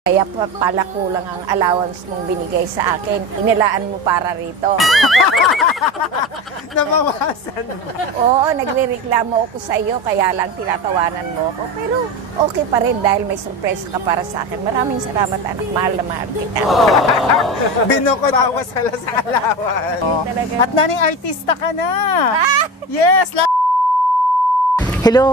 Kaya pala kulang ang allowance mong binigay sa akin. Inilaan mo para rito. Nabawasan mo. Oo, nagrereklamo ako sa iyo, kaya lang tinatawanan mo ako. Pero okay pa rin dahil may surprise ka para sa akin. Maraming salamat, anak. Mahal na mahal kita. Binukod ako sa allowance. At naning artista ka na. Yes! Hello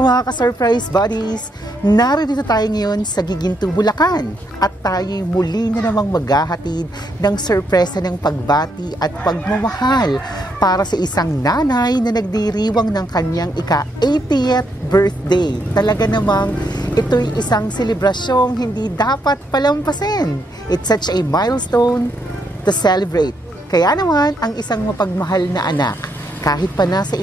mga ka-surprise buddies! Narito tayo ngayon sa Giginto, Bulacan at tayo'y muli na namang maghahatid ng sorpresa ng pagbati at pagmamahal para sa isang nanay na nagdiriwang ng kanyang ika-80th birthday. Talaga namang ito'y isang selebrasyong hindi dapat palampasin. It's such a milestone to celebrate. Kaya naman ang isang mapagmahal na anak, kahit pa nasa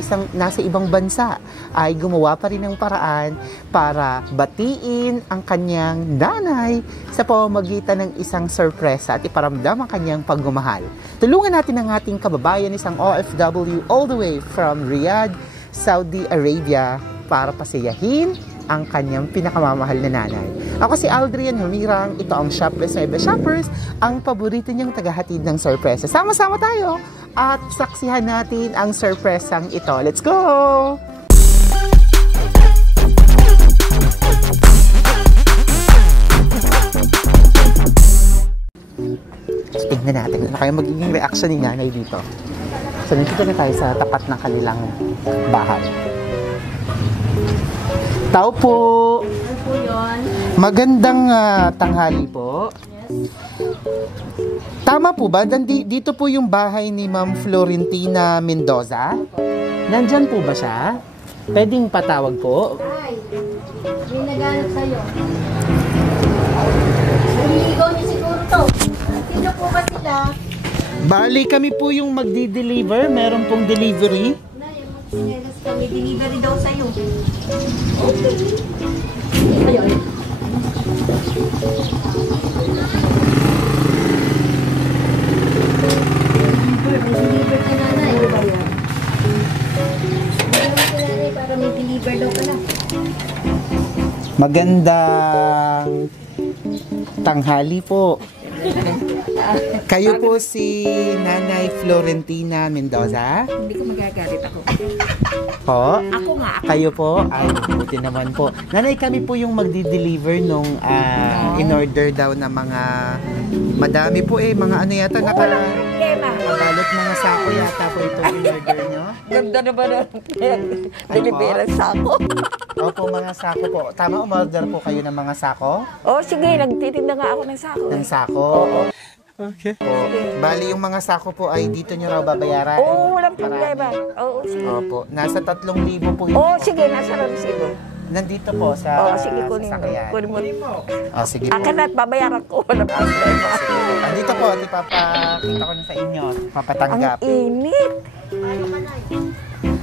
ibang bansa, ay gumawa pa rin ng paraan para batiin ang kanyang nanay sa pamamagitan ng isang sorpresa at iparamdam ang kanyang pagmamahal. Tulungan natin ang ating kababayan, isang OFW all the way from Riyadh, Saudi Arabia, para pasiyahin ang kanyang pinakamamahal na nanay. Ako si Aldrian Humirang, ito ang Shopless Nueva Shoppers, ang paborito niyang tagahatid ng sorpresa. Sama-sama tayo at saksihan natin ang sorpresang ito. Let's go! So, tignan natin ano kaya magiging reaction ni nanay dito. So, nandito na tayo sa tapat ng kanilang bahay. Tao po! Ano po yun? Magandang tanghali po. Yes. Tama po ba? Dito po yung bahay ni Ma'am Florentina Mendoza? Nandyan po ba siya? Pwedeng patawag po? Ay, may naghanap sa'yo. Naliligaw niya siguro to. Sino po ba sila? Bali, kami po yung magdi-deliver. Meron pong delivery. Na, yung magsinelas kami. Delivery daw sa'yo. Okay. Ayun. Deliver ka nanay. Ano ba yan? Deliver ka nanay para may deliver daw ka na. Magandang tanghali po. Kayo po si Nanay Florentina Mendoza? Hindi ko magagalit ako. Po? Ako nga. Kayo po? Ay, buti naman po. Nanay, kami po yung magdi-deliver nung in-order daw na mga madami po mga ano yata Walang problema. nakabalot mga sako yata po ito in-order nyo. Ganda na ba ng delivery sako? Opo, mga sako po. Tama, umorder po kayo ng mga sako? Oh, sige, nagtitinda nga ako ng sako. Ng sako? Oo. Okay. Bali, yung mga sako po ay dito nyo raw babayaran? Oo, walang problema. Oo, sige. Opo. Nasa 3,000 po yun. Oo, sige, nasa resibo. Nandito po sa Oo, sige, kunin mo. sasakyan. Kunin mo. Oh, sige po. Akin at babayaran ko. Walang problema. Nandito po, ipapakita ko na sa inyo. Ang Papatanggap. init.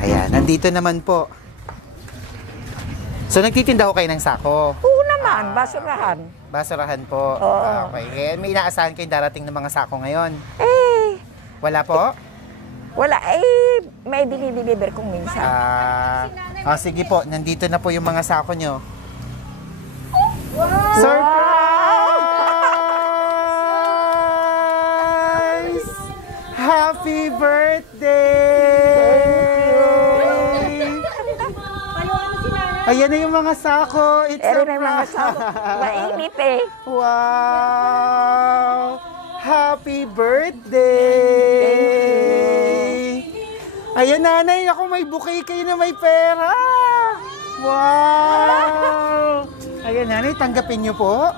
Ayan, nandito naman po. So, nagtitinda ko kayo ng sako. Oo naman, basurahan. Basurahan po. Oo. Okay. May inaasahan kayong darating ng mga sako ngayon. Eh, Wala po? wala. May dinideliver kong minsan. Sige po. Nandito na po yung mga sako nyo. Wow! Surprise! Happy birthday! Ayan na yung mga sako. It's Eri a na yung mga sako. Mainit eh. Wow! Happy birthday! Ayan, nanay. Ako, may bouquet kayo na may pera. Wow! Ayan, nanay. Tanggapin niyo po.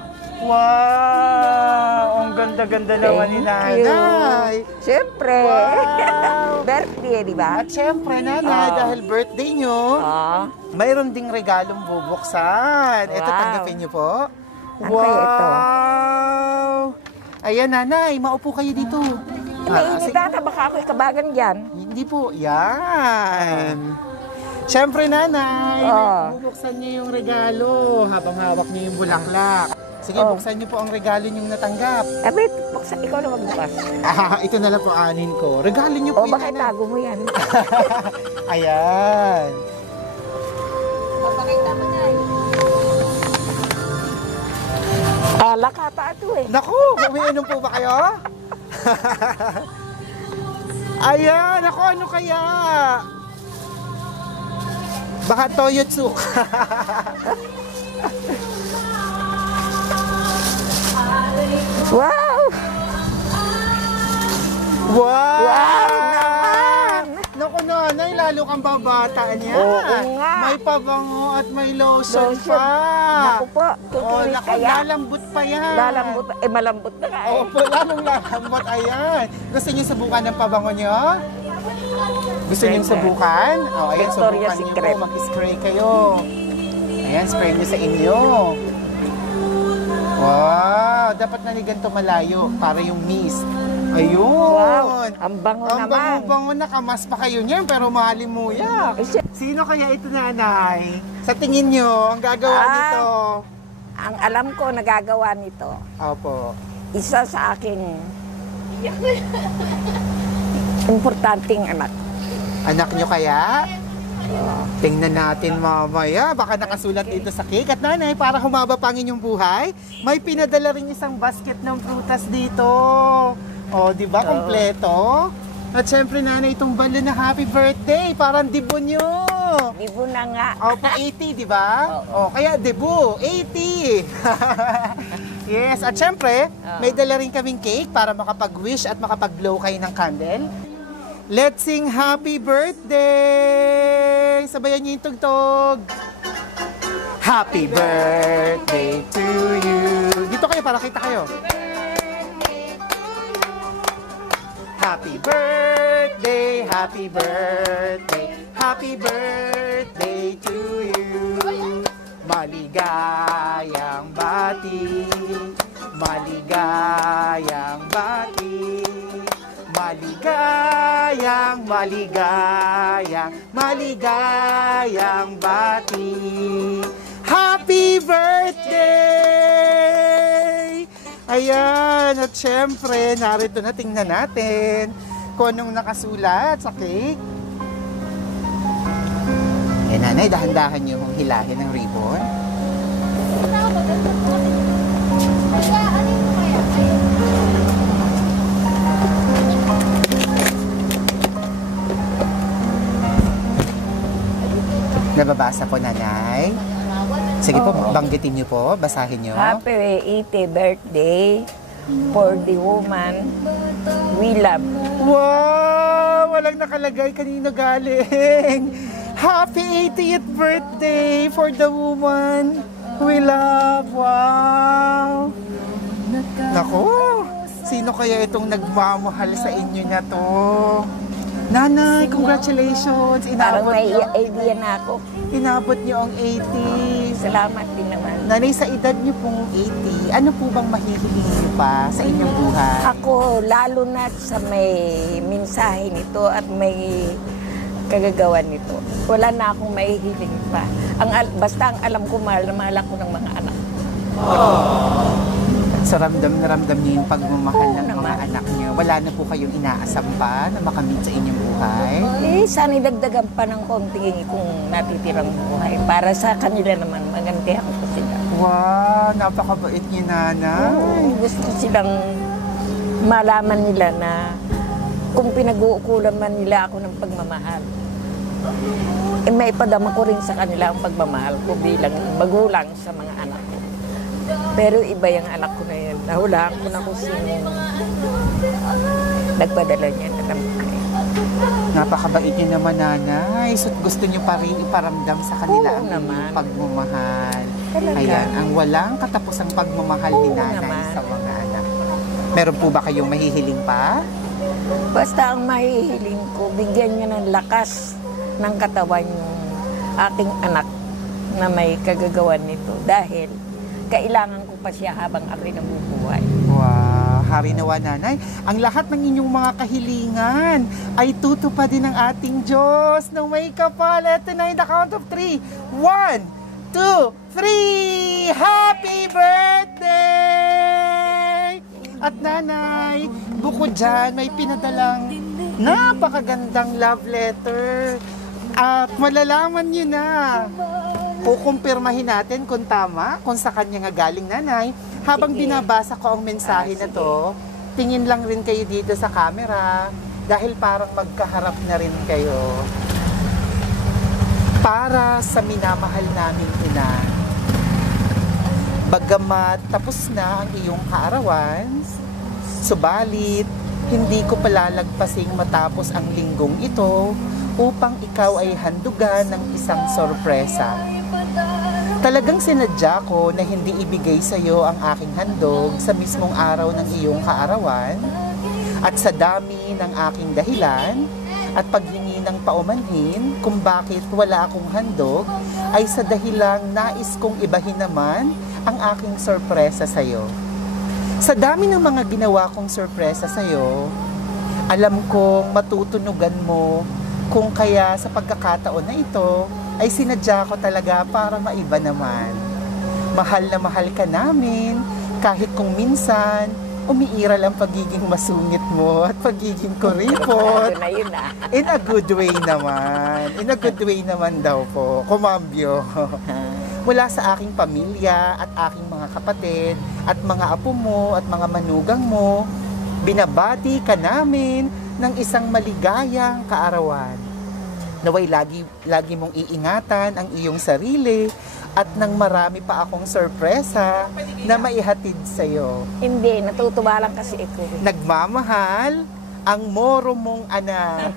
Wow! Ang ganda-ganda naman ni nanay. Siyempre. Wow! Birthday, di ba? At syempre, nanay, dahil birthday nyo, mayroon ding regalong bubuksan. Ito, Wow. tanggapin niyo po. Ano kaya ito? Ayan, nanay, maupo kayo dito. Mainit ata, baka ako'y kabagan dyan. Hindi po, yan. Siyempre, nanay, bubuksan niyo yung regalo habang hawak niyo yung bulaklak. Sige, buksan niyo po ang regalo niyong natanggap. Abit, ikaw na magbukas. Ito na lang po anin ko. Regalo niyo po O, bakit nanay. tago mo yan? Ayan. Papakita mo na eh. Alak ata ito eh. Naku, umiinom po ba kayo? Ayan, ako ano kaya? Baka toyotsuka. Wow! Wow! Wow naman! Naku nanay, lalo kang babata niya. Oo nga. May pabango at may lotion, Lotion. pa. Naku po, Oh, tutuloy naku, kaya. lalambot pa yan. Lalambot. Eh, malambot na nga eh. Opo, lalong lalambot. Ayan. Gusto niyo subukan ng pabango niyo? Gusto niyo subukan? Oh, ayan, Victoria's subukan niyo Secret. po. Mag-spray kayo. Ayan, spray niyo sa inyo. Wow, dapat nanigan to malayo para yung mist. Ayun. Wow, ang bango Ang naman. bango-bango, nakamas pa kayo niyan, pero mahalin mo yan. Eh, Sino kaya ito, nanay? Sa tingin niyo, ang gagawa nito? Ang alam ko nagagawa nito, Opo. isa sa aking importanteng anak. Anak niyo kaya? Tingnan natin mamaya. Baka nakasulat dito sa cake. At nanay, para humaba pa ang inyong buhay, may pinadala rin isang basket ng prutas dito. O, di ba? Kompleto. At syempre, nanay, itong balon na happy birthday. Parang debut nyo. Dibo na nga. Opo, 80, di ba? O, kaya debut, 80. Yes, at syempre, may dala rin kaming cake para makapag-wish at makapag-blow kayo ng candle. Let's sing happy birthday! Sabayan niyo yung tugtog. Happy birthday to you. Dito kayo para kita kayo. Happy birthday, happy birthday, happy birthday to you. Maligayang bati, maligayang bati. Maligayang, maligayang, maligayang bati. Happy birthday! Ayan, at syempre, narito na, tingnan natin kung anong nakasulat sa cake. Eh, nanay, dahan-dahan niyo mong hilahin ng ribbon. Nababasa po, nanay. Sige po, banggitin niyo po, basahin niyo. Happy 80th birthday for the woman we love. Wow! Walang nakalagay, kanino galing. Happy 80th birthday for the woman we love. Wow! Naku, sino kaya itong nagmamahal sa inyo na to? Nanay, congratulations! Parang Inabot may niyo, idea na ako. inabot niyo ang 80. Salamat din naman. Nanay, sa edad niyo pong 80, ano po bang mahihiling niyo pa sa inyong buhay? Ako, lalo na sa may mensahe nito at may kagagawan nito. Wala na akong mahihiling pa. Basta ang alam ko, mahal na mahal ako ng mga anak. So ramdam na ramdam niyo yung pagmamahal ng mga naman. anak niyo. Wala na po kayong inaasam pa na makamit sa inyong buhay? Eh, sana idagdagan pa ng konti kung natitirang buhay. Para sa kanila naman, magantihan ko sila. Wow, napakabait niyo, nanay. Gusto ko silang malaman nila na kung pinag-uukulan man nila ako ng pagmamahal, eh, may ipadama ko rin sa kanila ang pagmamahal ko bilang magulang sa mga anak ko. Pero iba yung anak ko na yan. Nahulaan ko na kung sino nagpadala niya. Alam ko na yun. Napakabait niyo naman, nanay. So, gusto niyo pa rin iparamdam sa kanila Oo ang naman. inyong pagmamahal. Talaga. Ayan, ang walang katapusang pagmamahal ni Oo nanay naman. sa mga anak. Meron po ba kayong mahihiling pa? Basta ang mahihiling ko, bigyan niya ng lakas ng katawan yung aking anak na may kagagawan nito. Dahil kailangan ko pa siya habang ako'y nabubuhay. Wow, hari nawa, nanay. Ang lahat ng inyong mga kahilingan ay tutupadin ng ating Diyos na may kapal. Ito na, in the count of 3. 1, 2, 3! Happy birthday! At nanay, bukod dyan, may pinadalang napakagandang love letter. At malalaman nyo na. Kukumpirmahin natin kung tama, kung sa kanya nga galing, nanay. Habang Sige. binabasa ko ang mensahe na Sige. to, tingin lang rin kayo dito sa camera dahil parang magkaharap na rin kayo. Para sa minamahal naming ina, bagamat tapos na ang iyong kaarawan, subalit hindi ko palalagpasing matapos ang linggong ito upang ikaw ay handugan ng isang sorpresa. Talagang sinadya ko na hindi ibigay sa iyo ang aking handog sa mismong araw ng iyong kaarawan at sa dami ng aking dahilan at paghingi ng paumanhin kung bakit wala akong handog ay sa dahilang nais kong ibahin naman ang aking sorpresa sa iyo. Sa dami ng mga ginawa kong sorpresa sa iyo, alam kong matutunugan mo kung kaya sa pagkakataon na ito ay sinadya ko talaga para maiba naman. Mahal na mahal ka namin kahit kung minsan umiiral ang pagiging masungit mo at pagiging kuripot. Ano na yun ah. In a good way naman. In a good way naman daw po. Kumambyo. Mula sa aking pamilya at aking mga kapatid at mga apo mo at mga manugang mo, binabati ka namin ng isang maligayang kaarawan. Naway lagi mong iingatan ang iyong sarili at nang marami pa akong sorpresa na maihatid sa iyo. Hindi, natutuwa lang kasi ito. Nagmamahal ang moro mong anak.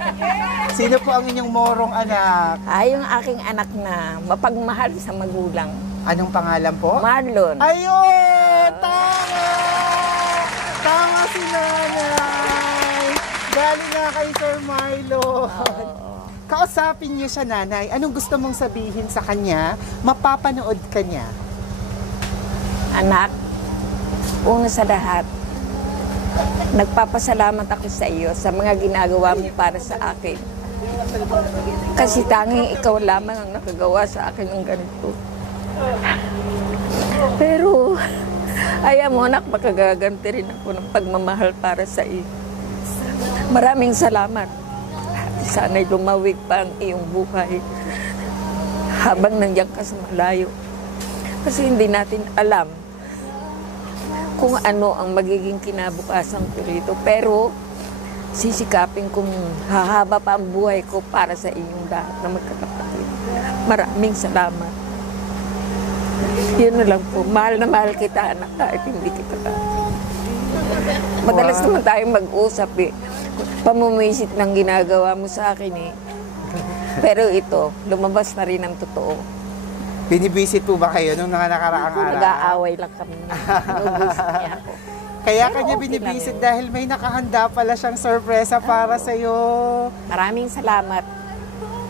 Sino po ang inyong morong anak? Yung aking anak na mapagmahal sa magulang. Anong pangalan po? Marlon. Ayun! Tama! Tama si nanay! Galing nga kay Sir Milo. Kausapin niyo siya, nanay. Anong gusto mong sabihin sa kanya? Mapapanood ka niya. Anak, una sa lahat, nagpapasalamat ako sa iyo sa mga ginagawa mo para sa akin. Kasi tanging ikaw lamang ang nakagawa sa akin ng ganito. Pero, ayaw mo anak, makagaganti rin ako ng pagmamahal para sa iyo. Maraming salamat. Sana'y lumawig pa ang iyong buhay habang nandiyan ka sa malayo. Kasi hindi natin alam kung ano ang magiging kinabukasan ko rito. Pero sisikapin kong hahaba pa ang buhay ko para sa inyong lahat na magkakapatid. Maraming salamat. Yun na lang po. Mahal na mahal kita, anak, kahit hindi kita ka. Madalas naman tayong mag-usap eh. Pamumisit ng ginagawa mo sa akin eh. Pero ito, lumabas na rin ang totoo. Binibisit po ba kayo nung nakaraang araw? Nag-aaway lang kami. Nubusit niya ako. Kaya Pero kanya okay binibisit lang yun. dahil may nakahanda pala siyang sorpresa para sa'yo. Maraming salamat.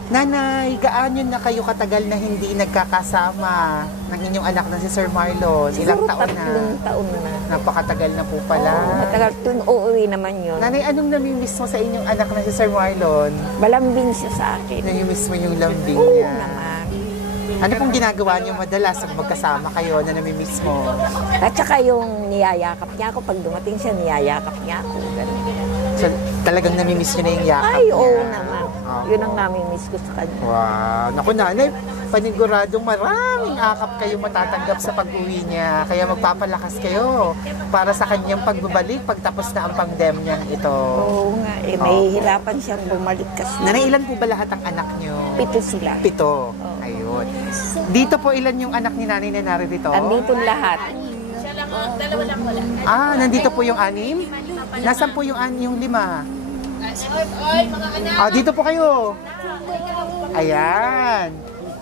Nanay, gaano na kayo katagal na hindi nagkakasama ng inyong anak na si Sir Marlon? Ilang Siguro taon na? 3 taon na. Napakatagal na po pala. Oo, matagal dun, uuwi naman yun. Nanay, anong namimiss mo sa inyong anak na si Sir Marlon? Malambing siya sa akin. Namimiss mo yung lambing Oo niya. naman. Ano pong ginagawa niyo madalas pag magkasama kayo na namimiss mo? At saka yung niyayakap niya ako, pag dumating siya, niyayakap niya ako. Ganun. So, talagang namimiss niyo na yung yakap Ay, niya? oo naman. Oo. Yun ang namimiss ko sa kanya. Wow. Naku, nanay, paniguradong maraming akap kayo matatanggap sa pag-uwi niya. Kaya magpapalakas kayo para sa kanyang pagbabalik pagtapos na ang pandemya ito. Oo nga, eh, mahihirapan siyang bumalik kasi. Nanay, ilan po ba lahat ang anak niyo? 7 sila. 7. Ayun. Dito po ilan yung anak ni nanay na narito? Andito lahat. Ah, nandito po yung 6? Nasaan po yung 5? Ah, dito po kayo. Ayan.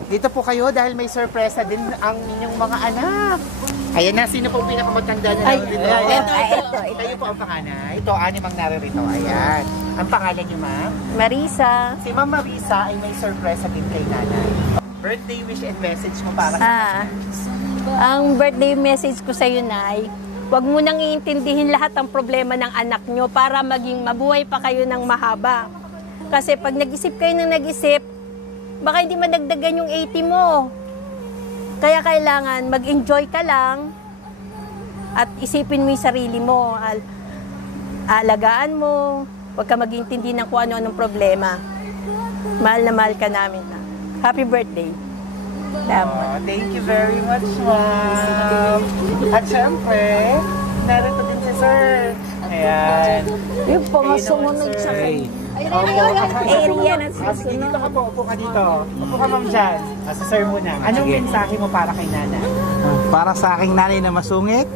Dito po kayo dahil may sorpresa din ang inyong mga anak. Ayan na, sino po ang pinakamatanda na narito? Ito. Kayo po ang panganay. Ito, 6 ang naririto. Ayan. Ang pangalan niyo, ma'am? Marisa. Si Ma'am Marisa ay may sorpresa din kay nanay. Birthday wish and message mo para sa Ang birthday message ko sa iyo, Nay, huwag mo nang iintindihin lahat ng problema ng anak nyo para maging mabuhay pa kayo ng mahaba. Kasi pag nag-isip kayo ng nag-isip, baka hindi madagdagan yung 80 mo. Kaya kailangan mag-enjoy ka lang at isipin mo yung sarili mo. Alagaan mo, huwag ka mag-iintindi ng kung ano-anong problema. Mahal na mahal ka namin. Happy birthday. Salamat. Thank you very much, ma'am. At syempre, narito din si sir. Ayan. Yung po nga Ayun naman, sumunod sir. sa kanya. Area na Sige, dito ka po. Upo ka dito. Upo ka, ma'am, dyan. Si sir muna. Anong mensahe mo para kay Nana? Para sa aking nanay na masungit,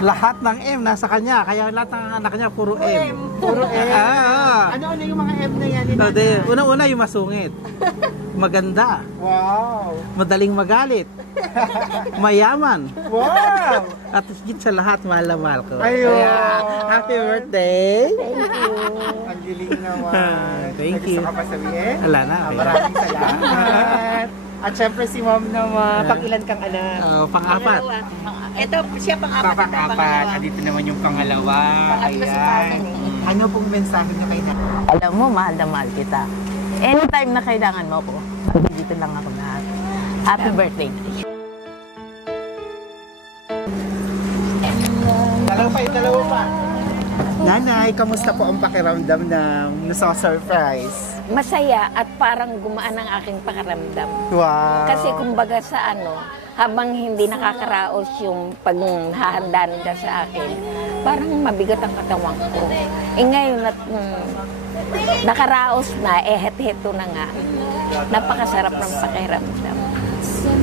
lahat ng M nasa kanya. Kaya lahat ng anak niya puro M. Puro M. Ah, Ano yung mga M na yan? Ni Nana? Una-una yung masungit. Maganda. Wow. Madaling magalit. Mayaman. Wow. At higit sa lahat, mahal na mahal ko. Ayun. Kaya, happy birthday. Ang giling naman. Thank May you. gusto ka pa sabihin? Wala na. Maraming salamat. At syempre si ma'am naman, pang-ilan kang anak? Pang-apat. Ito, siya pang-apat. Pang-apat. Andito naman yung pangalawa. Ayan. Ano pong mensahe niyo kay Nana? Alam mo, mahal na mahal kita. Anytime na kailangan mo ko, dito lang ako lahat. Happy birthday. Dalawa pa. Nanay, kamusta po ang pakiramdam ng nasa-surprise? Masaya at parang gumaan ang aking pakiramdam. Wow. Kasi kumbaga sa habang hindi nakakaraos yung paghahanda nila sa akin, parang mabigat ang katawan ko. Ngayon at nakaraos na, heto na nga. Napakasarap ng pakiramdam.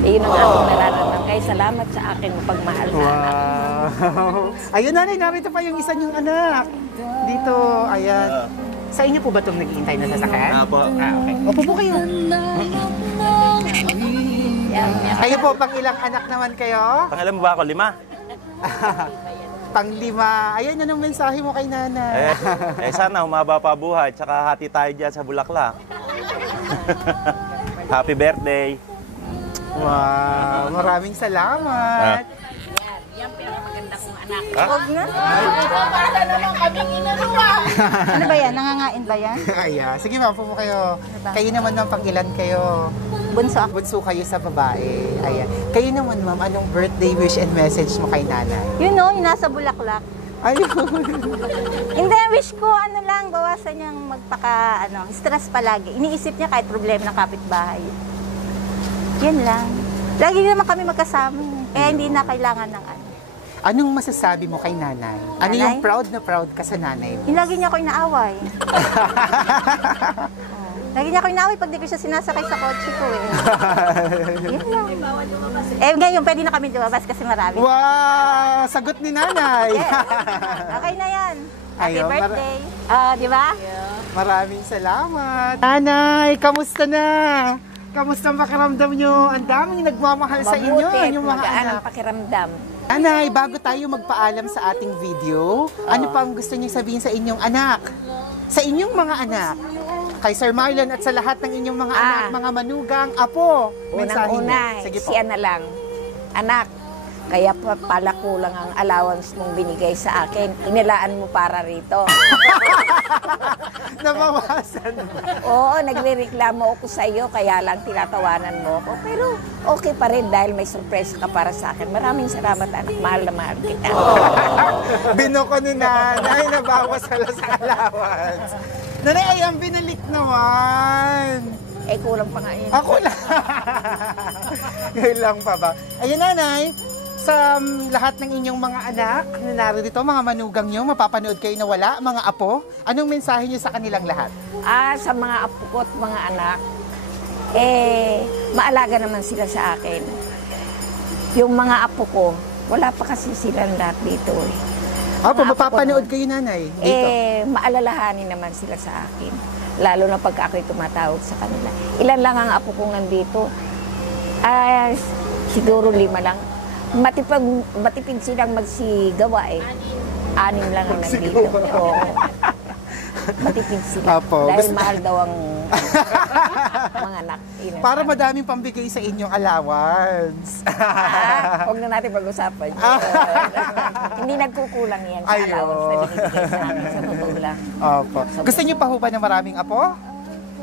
Yun ang aking nararamdaman. Kaya salamat sa aking pagmahal na anak. Wow. Ayun, nanay, narito pa yung isa niyong anak. Dito, ayan. Sa inyo po ba itong nag-iintay na sasakyan? Apo. Okay. Opo po kayo. Kayo po, pang ilang anak naman kayo? Pangalan mo ba ako? 5? Pang-5. Ayan, anong mensahe mo kay nanay? Sana humaba pa buhay, tsaka hati tayo dyan sa Bulaklak. Happy birthday! Wow, maraming salamat. Yan pinakamaganda kong anak. Ano ba yan? Nangangain ba yan? Ayan. Sige ma'am, po kayo. Kayo naman ma'am, pang-ilan kayo? Bunso ako. Bunso kayo sa babae. Ayan. Kayo naman ma'am, anong birthday wish and message mo kay nanay? Yun o, yung nasa Bulaklak. Ayun. Hindi, wish ko, ano lang, bawasan niyang stress palagi. Iniisip niya kahit problema ng kapitbahay. Yan lang. Lagi naman kami magkasama. Kaya hindi na kailangan ng ano. Anong masasabi mo kay nanay? Ano Nanay? yung proud na proud ka sa nanay mo? Yung lagi niya ako inaaway. Lagi niya ako inaaway pag di ko siya sinasakay sa kotse ko eh. Yan lang. Ngayon, pwede na kami lumabas kasi marami. Wow! Sagot ni nanay! Okay na yan. Happy Ayun, birthday. Di ba? Maraming salamat. Nanay, kamusta na? Kamusta ang pakiramdam nyo? Ang daming nagmamahal sa inyo, Mabuti, yung mga magaan anak. ang pakiramdam. Nanay, bago tayo magpaalam sa ating video, ano pang gusto niyo sabihin sa inyong anak? Sa inyong mga anak? Kay Sir Marlon at sa lahat ng inyong mga anak, mga manugang, apo, mensahe niyo. Unang-una, Sige po. siya na lang. Anak, kaya pala kulang ang allowance mong binigay sa akin. Inilaan mo para rito. Nabawasan ba? Oo, nagrereklamo ako sa iyo, kaya lang tinatawanan mo ako. Pero okay pa rin dahil may surprise ka para sa akin. Maraming salamat, anak. Mahal na mahal kita. Binuko ni nanay, nabawas pala sa allowance. Nanay, ay ang binalik naman. Eh, kulang pa nga yun. Ako lang. Ngayon lang pa ba? Ayun, nanay, sa lahat ng inyong mga anak na narito, mga manugang nyo, mapapanood kayo na wala, mga apo, anong mensahe nyo sa kanilang lahat? Sa mga apo ko at mga anak, maalaga naman sila sa akin. Yung mga apo ko, wala pa kasi silang lahat dito eh. Apo, Mga apo ko mapapanood naman. kayo, nanay, dito. Maalalahanin naman sila sa akin. Lalo na pag ako'y tumatawag sa kanila. Ilan lang ang apo kong nandito? Siguro 5 lang. Matipid silang magsigawa eh. 6 lang ang nandito. Oo. Matipid sila. Apo, Dahil gusto- mahal daw ang mga anak. Yun ang Para sabi. madaming pambigay sa inyong allowance. Huwag na natin pag-usapan yun. Hindi nagkukulang yan sa Ayun. allowance na binibigay sa amin. Sa totoo lang. Opo. Gusto niyo pa ho ba ng maraming apo?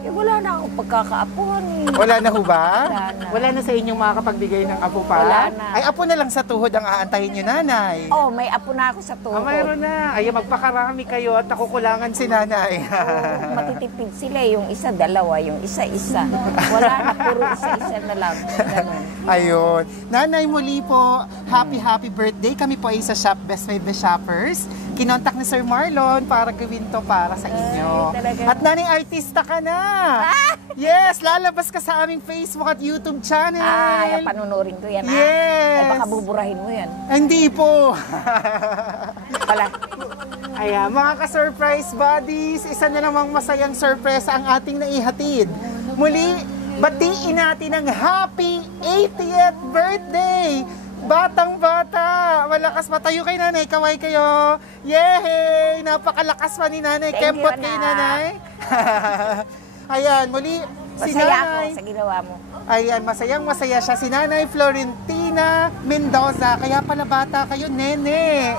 Eh, wala na akong pagkakaapuhan eh. Wala na ho ba? Wala na. Wala na sa inyong makakapagbigay ng apo pa? Wala na. Ay, apo na lang sa tuhod ang aantahin nyo, nanay. Oh, may apo na ako sa tuhod. Mayroon na. Ay, magpakarami kayo at nakukulangan si nanay. Oo, matitipid sila. Yung isa, dalawa. Yung isa, isa. Wala na, puro isa-isa na lang. Ganun. Ayun. Nanay, muli po, happy birthday. Kami po ay sa Shop Best Buy The Shoppers. Kinontak ni Sir Marlon para gawin to para sa inyo. Ay, talaga. At nanay, artista ka na. Yes, lalabas ka sa aming Facebook at YouTube channel. Ay, panunurin ko yan. Yes. Ay, baka buburahin mo yan. Hindi po. Pala. Ayan, mga ka-surprise buddies, isa na namang masayang surprise ang ating naihatid. Muli, batiin natin ang happy 80th birthday! Batang-bata! Malakas pa tayo kay nanay, kaway kayo! Yay! Napakalakas pa ni nanay, Thank you, kempot kay anak. nanay. Ayan, muli, si Masaya ako nanay. sa ginawa mo. Ayan, masayang-masaya siya. Si Nanay Florentina Mendoza. Kaya pala bata kayo, Nene.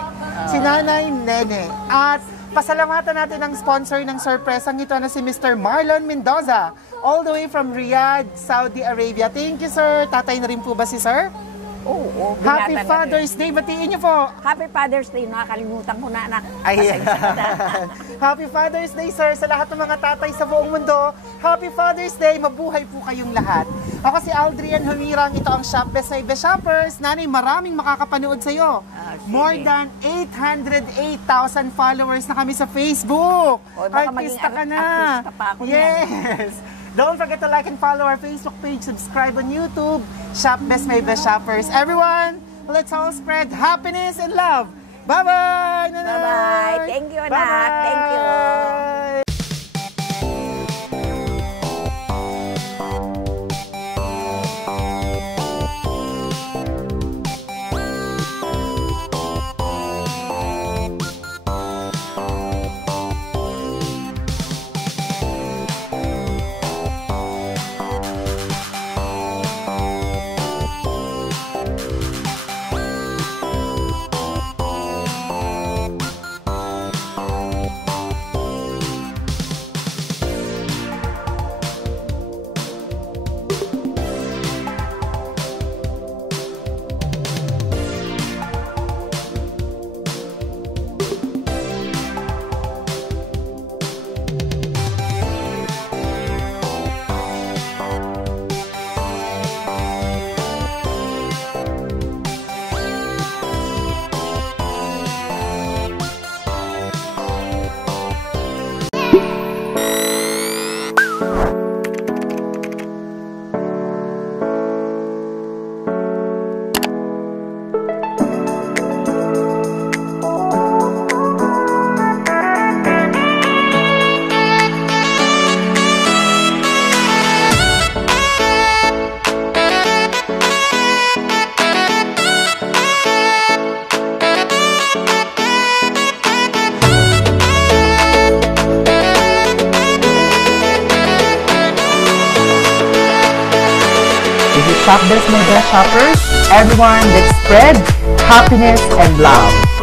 Si Nanay Nene. At pasalamatan natin ang sponsor ng sorpresang ito na si Mr. Marlon Mendoza. All the way from Riyadh, Saudi Arabia. Thank you, sir. Tatay na rin po ba si sir? Oo, Happy binata na Father's Day. Batiin niyo po. rin. Happy Father's Day. Nakakalimutan ko na, anak. Ayan. Pasensya na. Happy Father's Day, sir, sa lahat ng mga tatay sa buong mundo. Happy Father's Day. Mabuhay po kayong lahat. Ako si Aldrian Humirang. Ito ang Shop Best Buy The Shoppers. Nanay, maraming makakapanood sa'yo. Sige. More than 808,000 followers na kami sa Facebook. O, baka maging Artista ka na. artista pa ako Yes. Don't forget to like and follow our Facebook page, subscribe on YouTube, Shop Best Buy The Shoppers. Everyone, let's all spread happiness and love. Bye-bye, Nanay! Bye-bye. Thank you, anak. Thank you. Bye-bye. Shop Best Buy The Shoppers. Everyone, let's spread happiness and love.